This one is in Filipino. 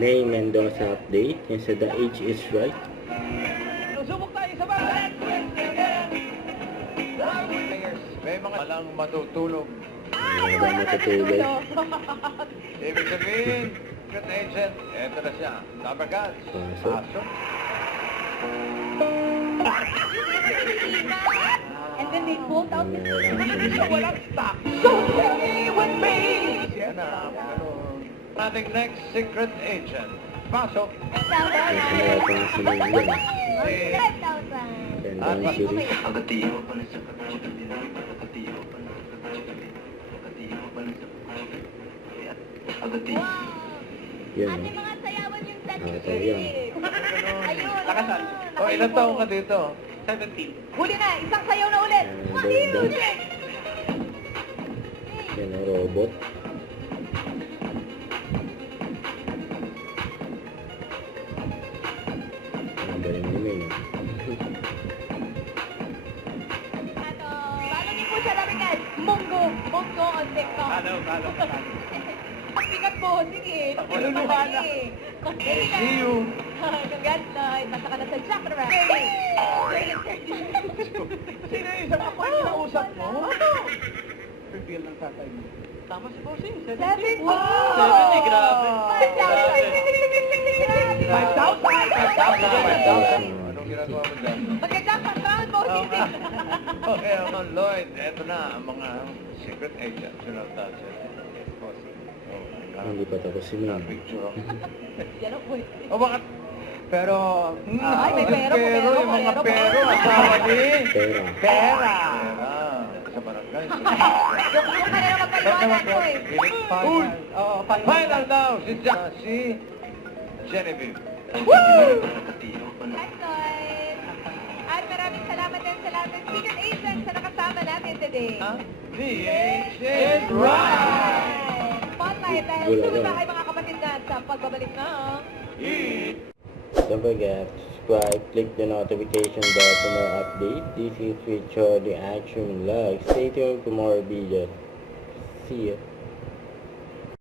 May Mendoza update. Yung sa The Age is Right. Subok tayo sa bahay. May mga walang matutulog. Wala ba matutulog? Ibig sabihin, good agent, eto na siya. Number guns. Pasok. And then they pulled out the Walang stock. So stay with me. Siya na. Ating next secret agent. Pasok. Kasi wala pang sinundan. Gandang series. Agatiyo pa na sa pagkakatabi. Agatiyo pa na sa pagkakatabi. Agatiyo pa na sa pagkakatabi. Agatiyo. Yan, Ate, no? mga sayawan yung dati. Yan. Ayun. Lakasan. O, ilang taong ka dito? 17. Huli na, isang sayaw na ulit. Ganda. Yan ang robot. Ang galing ni May, no? Follow me po siya namin guys. Munggo on TikTok. Kalo. Sikat po, sige. Maluluha na. See you. Congrats, Lloyd. Basta ka na sa chakra. Sino yung isang ako yung kinausap mo? Reveal ng tatay mo. Tama si Bossing. 70. 70, grabe. 5,000. Anong ginagawa mo dyan? Magka-jackpot round po, sige. Okay, Lloyd, eto na ang mga secret agent. Sunod-sunod. Hindi pa tapos si May. Picture ako. Yan ang point. O bakit? Pero, Ay, may pero, yung mga pero, asawa ni Pera. Pera. Sa barangay. Yung kanina magpaliwanag ko eh. Uy! Final daw si Genevieve. Agatiyo pa na. Thanks, Lloyd. At maraming salamat din sa lahat ng secret agents na nakasama natin today. The age is right! Spotlight dahil Wala sunod lang. na kayo mga kapatid na sa pagbabalik ng... Don't forget to subscribe, click the notification bell for more updates. This is Richard the Action Vlog. Stay tuned for more videos. See ya.